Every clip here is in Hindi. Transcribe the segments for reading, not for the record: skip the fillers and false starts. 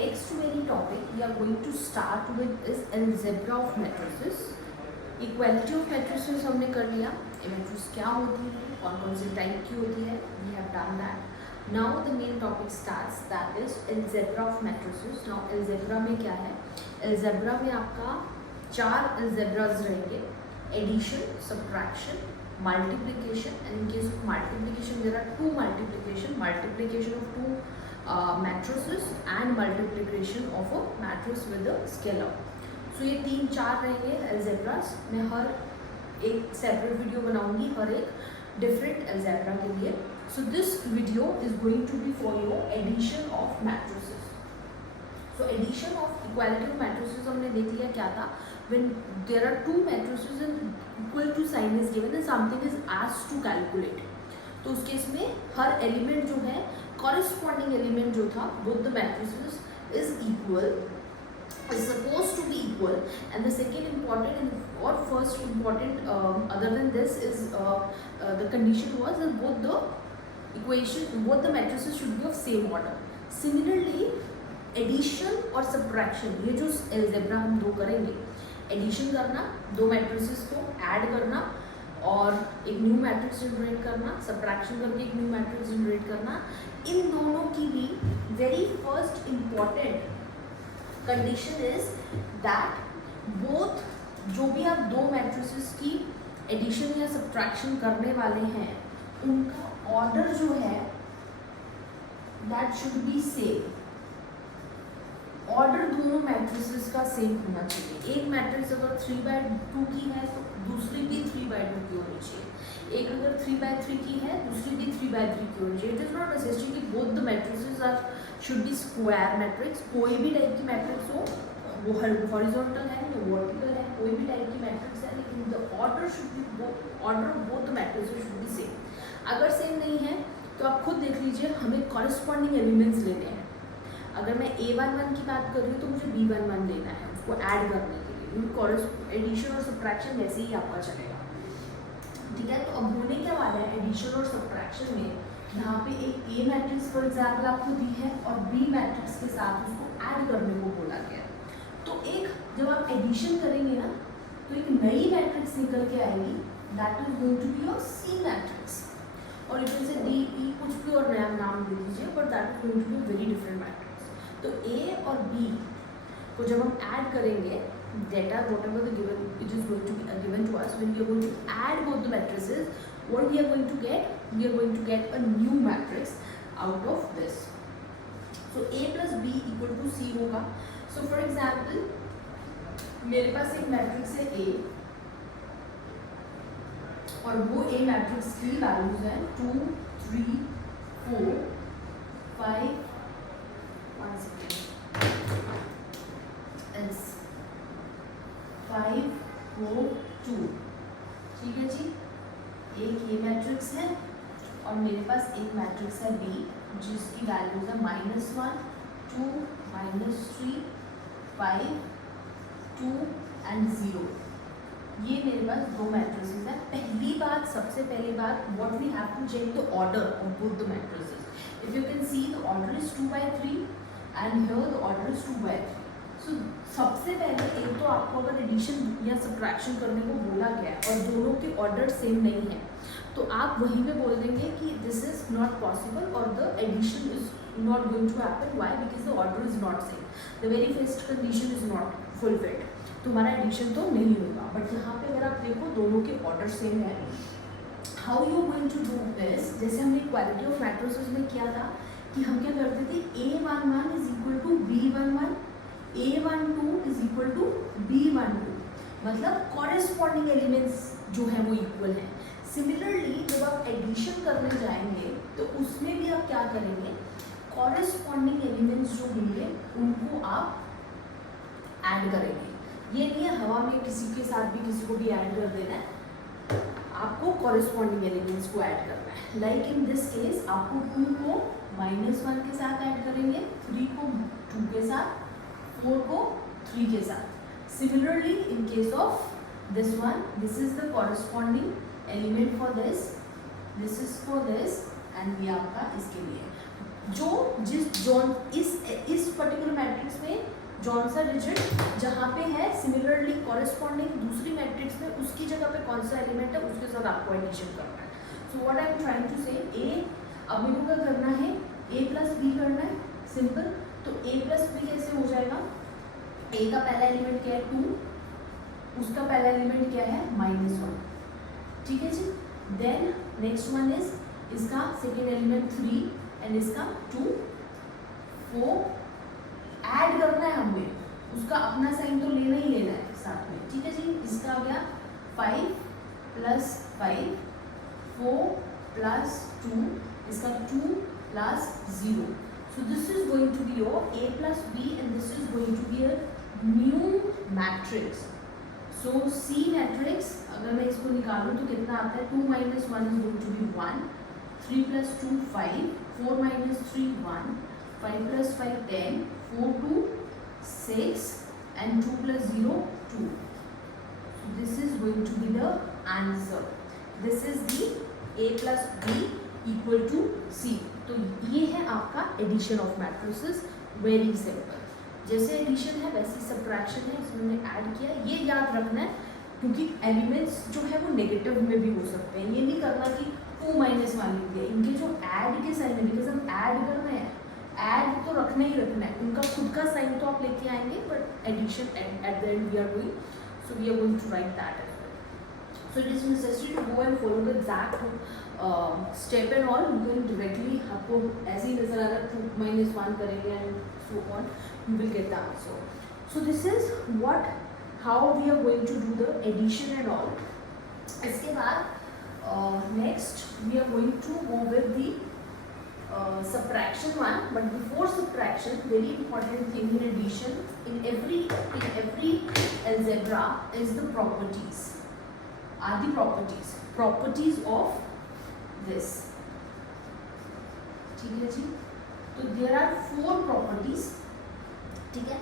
next very topic we are going to start with is algebra of matrices. Equality of matrices हमने कर लिया, मैट्रिक्स क्या होती है, कौन कौन से टाइप की होती है, we have done that. Now the main topic starts, that is algebra of matrices. Now algebra में क्या है, अलजेब्रा में आपका 4 अलजेब्राज रहेंगे, addition, subtraction, multiplication, and in case of multiplication there are 2 multiplication of 2 matrices and multiplication of a matrix with a scalar. So ये 3-4 रहेंगे algebras. मैं हर एक सेपरेट वीडियो बनाऊंगी हर एक डिफरेंट algebra के लिए. So this video is going to be for your addition of matrices. So addition of equality of matrices हमने देख लिया क्या था. When there are 2 matrices and equal to sign is given and something is asked to calculate. तो उस केस में हर एलिमेंट जो है corresponding element जो था both the matrices is equal, is supposed to be equal, and the second important or first important other than this is the condition was that both the matrices should be of same order. Similarly addition और subtraction, ये जो algebra हम दो करेंगे, addition करना, 2 matrices को add करना और एक न्यू मैट्रिक्स जनरेट करना, सब्ट्रैक्शन करके एक न्यू मैट्रिक्स जनरेट करना, इन दोनों की भी very first important condition is that both जो भी आप 2 मैट्रिसेस की एडिशन या सब्ट्रैक्शन करने वाले हैं उनका ऑर्डर जो है that should be same. Order दोनों मैट्रिसेस का सेम होना चाहिए. एक मैट्रिक्स अगर 3/2 की है तो दूसरी भी 3/2 की होनी चाहिए. एक अगर 3/3 की है दूसरी भी 3/3 की होनी चाहिए. इट इज़ नॉट नेसेसरी कि both the matrices are should be square matrix. कोई भी टाइप की मैट्रिक्स हो, वो हॉरिजॉन्टल है या वर्टिकल है, कोई भी टाइप की मैट्रिक्स है, लेकिन the order should be order both the matrices should be same. अगर सेम नहीं है तो आप खुद देख लीजिए, हमें कॉरेस्पॉन्डिंग एलिमेंट्स लेने हैं. अगर मैं A11 की बात कर रही हूँ तो मुझे B11 लेना है उसको ऐड करने के लिए. एडिशन और सब्ट्रैक्शन वैसे ही आपका चलेगा, ठीक है. तो अब होने क्या वाला है एडिशन और सब्ट्रैक्शन में, यहाँ पे एक A मैट्रिक्स फॉर एग्जाम्पल आपको दी है और B मैट्रिक्स के साथ उसको ऐड करने को बोला गया. तो एक जब आप एडिशन करेंगे ना तो एक नई मैट्रिक्स निकल के आएगी, that is going to be your C matrix. और इधर से D E कुछ भी और नया नाम दे दीजिए, but that is going to be very different matrix. तो A और B को जब हम ऐड करेंगे, data whatever the given it is going to be given to us, when we are going to add both the matrices, what we are going to get, we are going to get a new matrix out of this. So A plus B equal to C होगा. So for example मेरे पास एक मैट्रिक्स है A और वो A मैट्रिक्स की वैल्यूज हैं 2 3 4 5 1 second is 5 4 2. ठीक है जी. एक ये मैट्रिक्स है और मेरे पास एक मैट्रिक्स है B जिसकी वैल्यूज है -1 2 -3 5 2 and 0. ये मेरे पास 2 मैट्रिसेस हैं. पहली बात, सबसे पहली बात, what we have to check the order of both the matrices. If you can see the order is 2/3 and here the order is 2/3. So सबसे पहले एक तो आपको अगर एडिशन या सब्ट्रैक्शन करने को बोला गया है और दोनों के ऑर्डर सेम नहीं है तो आप वहीं पे बोल देंगे कि दिस इज नॉट पॉसिबल और the addition is not going to happen. Why? Because the order is not same. The very first condition is not fulfilled. तुम्हारा एडिशन तो नहीं होगा. बट यहाँ पे अगर आप देखो दोनों के ऑर्डर सेम है. How you going to do this? जैसे हमने इक्वालिटी ऑफ मैट्रिसेस में किया था कि हम क्या करते थे, A11 is equal to B11, A12 is equal to B12, मतलब कॉरेस्पॉन्डिंग एलिमेंट्स जो हैं वो इक्वल हैं. सिमिलरली जब आप एडिशन करने जाएंगे तो उसमें भी आप क्या करेंगे, कॉरेस्पॉन्डिंग एलिमेंट्स जो होंगे उनको आप ऐड करेंगे. ये नहीं है हवा में किसी के साथ भी किसी को भी ऐड कर देना है, आपको कॉरेस्पॉन्डिंग एलिमेंट्स को ऐड करना है. लाइक इन दिस केस आपको 2 को -1 के साथ ऐड करेंगे, 3 को 2 के साथ, 4 को 3 के साथ. Similarly in case of this one, this is the corresponding element for this is for this and ये आपका इसके लिए. जो जॉन इस पर्टिकुलर मैट्रिक्स में जॉनसन डिजिट जहाँ पे है सिमिलरली कॉरेस्पॉन्डिंग दूसरी मैट्रिक्स में उसकी जगह पे कौन सा एलिमेंट है उसके साथ आपको एडिशन करना है. So what I am trying to say a, अब मेरे को क्या करना है, a प्लस बी करना है, सिंपल. तो a प्लस बी कैसे हो जाएगा, a का पहला एलिमेंट क्या है 2, उसका पहला एलिमेंट क्या है -1. ठीक है जी. देन नेक्स्ट वन इज इसका सेकेंड एलिमेंट 3 एंड इसका 2, 4. ऐड करना है हमें, उसका अपना साइन तो लेना ही लेना है साथ में. ठीक है जी. इसका आ गया 5 प्लस 5, 4 प्लस 2, इसका 2 plus 0. So this is going to be your a plus b and this is going to be a new matrix. So C matrix अगर मैं इसको निकालूं तो कितना आता है, 2 minus 1 is going to be 1, 3 plus 2 5, 4 minus 3 1, 5 plus 5 10, 4 2 6 and 2 plus 0 2. So this is going to be the answer. This is the a plus b equal to c. तो ये है आपका addition of matrices. Very simple. जैसे एडिशन है वैसे सब्ट्रैक्शन है, इसमें हमने ऐड किया. ये याद रखना है क्योंकि एलिमेंट्स जो है वो नेगेटिव में भी हो सकते हैं. ये नहीं करना कि 2 minus 1 लिख दिया. इनके जो ऐड के साइन है, बिकॉज हम ऐड कर रहे हैं, ऐड तो रखना ही रखना है. उनका खुद का साइन तो आप लेके आएंगे, but addition at the end we are doing, so we are going to write that as well. So it is necessary to go and follow the exact step and all. Going directly आपको ऐसे ही नजर आ रहा है 2 minus 1 करेंगे and so on, you will get the answer. So this is what how we are going to do the addition and all. इसके बाद next we are going to go with the subtraction one, but before subtraction, very important thing in addition, in every algebra is the properties. Are the properties of this. ठीक है जी. तो there are 4 properties. ठीक है.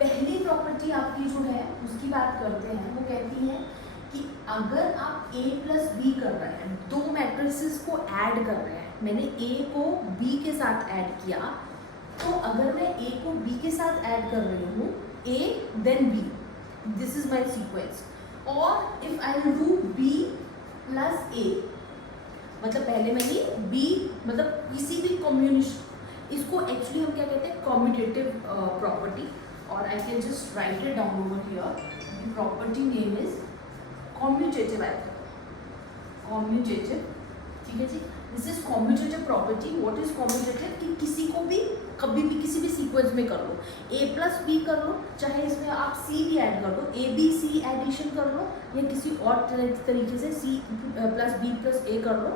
पहली प्रॉपर्टी आपकी जो है उसकी बात करते हैं. वो कहती है कि अगर आप a प्लस बी कर रहे हैं, दो मैट्रिसेस को ऐड कर रहे हैं, मैंने a को b के साथ ऐड किया, तो अगर मैं a को b के साथ ऐड कर रही हूँ, a then b, this is my sequence. और if I will do b plus a, मतलब पहले मैंने b मतलब किसी भी कॉम्बिनेशन, इसको एक्चुअली हम क्या कहते हैं, कॉम्यूटेटिव प्रॉपर्टी. और I can just write it down over here. Property name is commutative. I think commutative. ठीक है जी. This is commutative property. What is commutative, कि किसी को भी कभी भी किसी भी सीक्वेंस में कर लो, a प्लस बी कर लो, चाहे इसमें आप c भी ऐड कर लो, a b c एडिशन कर लो, या किसी और तरीके से c plus b plus a कर लो.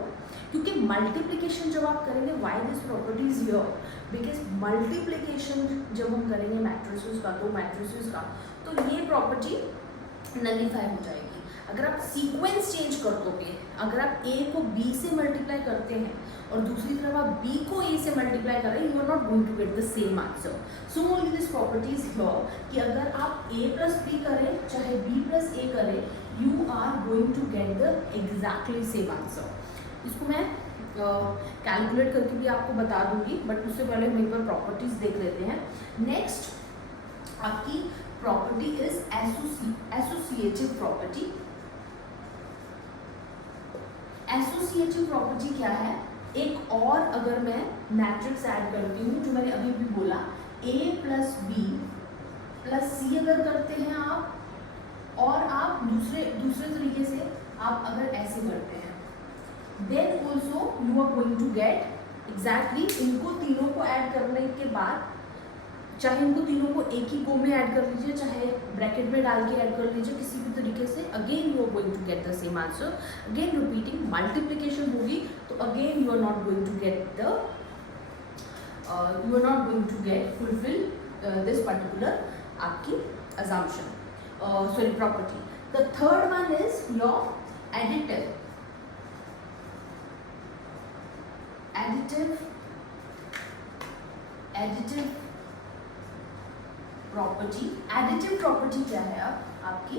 क्योंकि मल्टीप्लिकेशन जब आप करेंगे, why this property is here, because multiplication जब हम करेंगे मैट्रिसेस का, दो मैट्रिसेस का, तो ये प्रॉपर्टी नलीफाई हो जाएगी. अगर आप सीक्वेंस चेंज कर दोगे, अगर आप a को b से मल्टीप्लाई करते हैं और दूसरी तरफ आप b को a से मल्टीप्लाई कर रहे हैं, you are not going to get the same answer. So only this property is here कि अगर आप a प्लस b करें चाहे b प्लस a करें, you are going to get the exactly same answer. इसको मैं कैलकुलेट करके भी आपको बता दूंगी, बट उससे पहले हम एक बार प्रॉपर्टीज देख लेते हैं. नेक्स्ट आपकी property is associative property. Associative property क्या है, एक और अगर मैं मैट्रिक्स ऐड करती हूँ, जो मैंने अभी भी बोला, a प्लस बी प्लस सी अगर करते हैं आप, और आप दूसरे तरीके से आप अगर ऐसे करते हैं, then also you are going to get exactly. इनको तीनों को ऐड करने के बाद, चाहे इनको तीनों को एक ही गो में ऐड कर लीजिए, चाहे ब्रैकेट में डाल के ऐड कर लीजिए, किसी भी तरीके से, again you are going to get the same answer. Again repeating, multiplication होगी तो again you are not going to get the fulfil this particular आपकी assumption, property. The third one is your additive property. Additive property क्या है आपकी,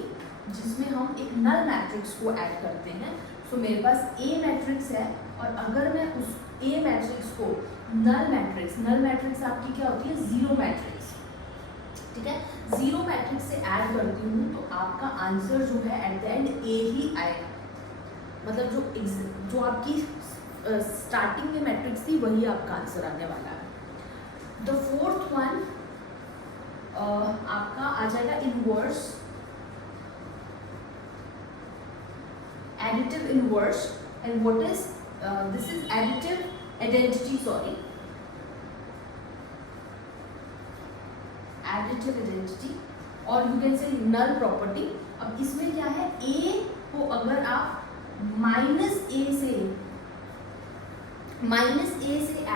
जिसमें हम एक नल मैट्रिक्स को ऐड करते हैं. सो मेरे पास A मैट्रिक्स है, और अगर मैं उस A मैट्रिक्स को नल मैट्रिक्स आपकी क्या होती है, जीरो मैट्रिक्स, ठीक है। जीरो मैट्रिक्स से ऐड करती हूँ तो आपका आंसर जो है एट द एंड ए ही आएगा, मतलब जो आपकी स्टार्टिंग में मैट्रिक्स थी वही आपका आंसर आने वाला है। द फोर्थ वन आपका आ जाएगा inverse, additive inverse, and what is this is additive identity, sorry, additive identity, और you can say null property। अब इसमें क्या है, a को अगर आप माइनस ए से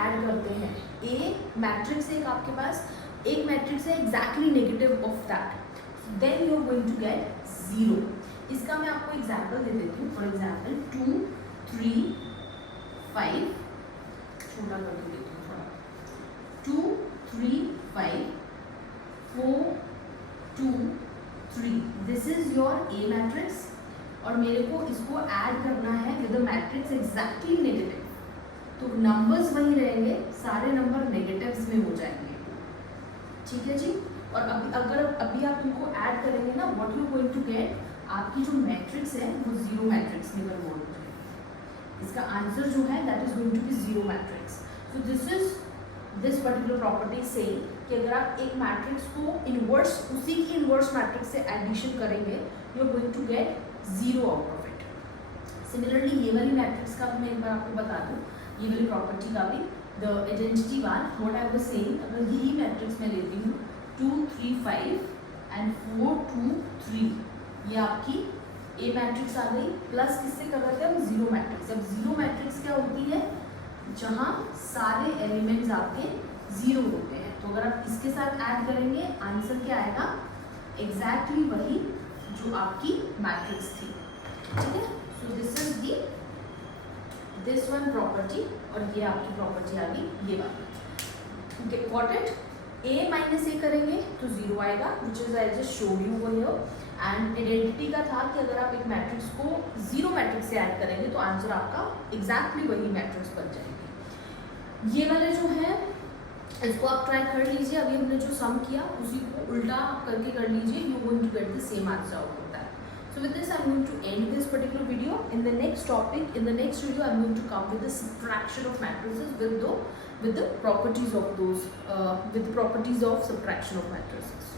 ऐड करते हैं, a मैट्रिक्स एक आपके पास एक मैट्रिक्स है exactly negative of that, then you are going to get zero. इसका मैं आपको एग्जाम्पल दे देती हूँ। फॉर एग्जाम्पल 2 3 5, छोटा करके देती हूँ थोड़ा, 2 3 5 4 2 3, this is your A matrix, और मेरे को इसको ऐड करना है with a matrix exactly negative, तो नंबर्स वही रहेंगे, सारे नंबर नेगेटिव्स में हो जाएंगे, ठीक है जी। और अगर अभी आप इनको ऐड करेंगे ना, what you going to get, आपकी जो मैट्रिक्स है वो जीरो मैट्रिक्स में कन्वर्ट हो जाएगी। इसका आंसर जो है that is going to be zero matrix. So this particular property से कि अगर आप एक मैट्रिक्स को इनवर्स, उसी की इनवर्स मैट्रिक्स से एडिशन करेंगे, you are going to get zero out of it. Similarly ये वाली मैट्रिक्स का भी मैं एक बार आपको बता दूँ, ये वाली प्रॉपर्टी का भी, the identity one, what I was saying, अगर यही मैट्रिक्स मैं लेती हूँ 2 3 5 एंड 4 2 3, ये आपकी ए मैट्रिक्स आ गई, प्लस किससे कर रहे थे हम, जीरो मैट्रिक्स। अब जीरो मैट्रिक्स क्या होती है, जहाँ सारे एलिमेंट्स आपके जीरो होते हैं, तो अगर आप इसके साथ ऐड करेंगे आंसर क्या आएगा, एग्जैक्टली वही जो आपकी मैट्रिक्स थी, ठीक है। सो this is the this one property, और ये आपकी प्रॉपर्टी आ गई ये वाली, गॉट इट। ए माइनस ए करेंगे तो जीरो आएगा, which is I just showed you वो हियर। एंड आइडेंटिटी का था कि अगर आप एक मैट्रिक्स को जीरो मैट्रिक्स से ऐड करेंगे तो आंसर आपका एग्जैक्टली वही मैट्रिक्स बन जाएगी। ये वाले जो है इसको आप ट्राई कर लीजिए, अभी हमने जो सम किया उसी को उल्टा करके कर लीजिए, you going to get the same answer out of that. So with this, I'm going to end this particular video. In the next topic, in the next video, I'm going to come with the subtraction of matrices with the properties of those, with the properties of subtraction of matrices.